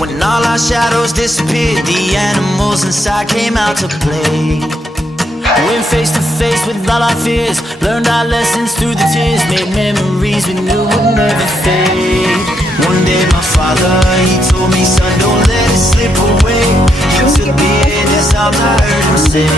When all our shadows disappeared, the animals inside came out to play. Went face to face with all our fears, learned our lessons through the tears, made memories we knew would never fade. One day my father, he told me, son, don't let it slip away. He took me in his arms, I heard him say,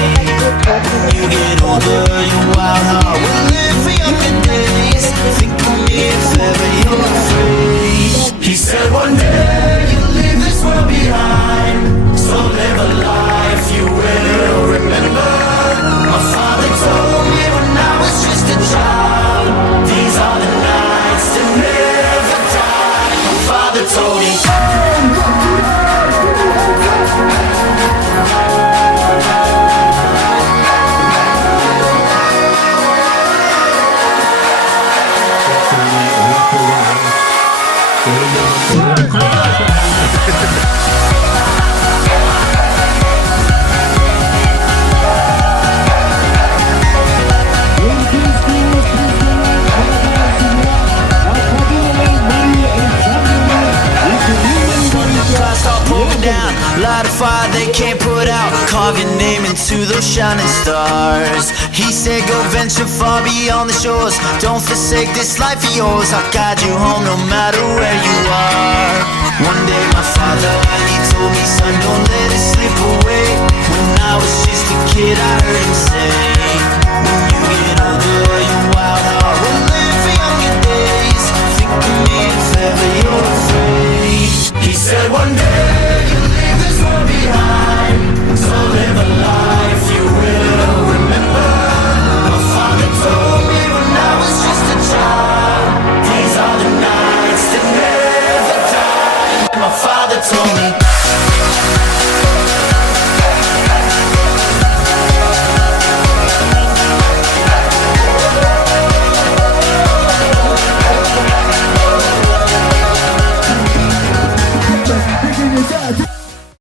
when you get older, your wild heart will live for younger days. Think of me if ever you're afraid. He said one day you'll leave this world behind, so live a life you will remember. My father told me when I was just a child, these are the nights that never die. My father told me, light a fire they can't put out, carve your name into those shining stars. He said go venture far beyond the shores, don't forsake this life of yours. I'll guide you home no matter where you are. One day my father, he told me, son, don't let it slip away. When I was just a kid I heard him say,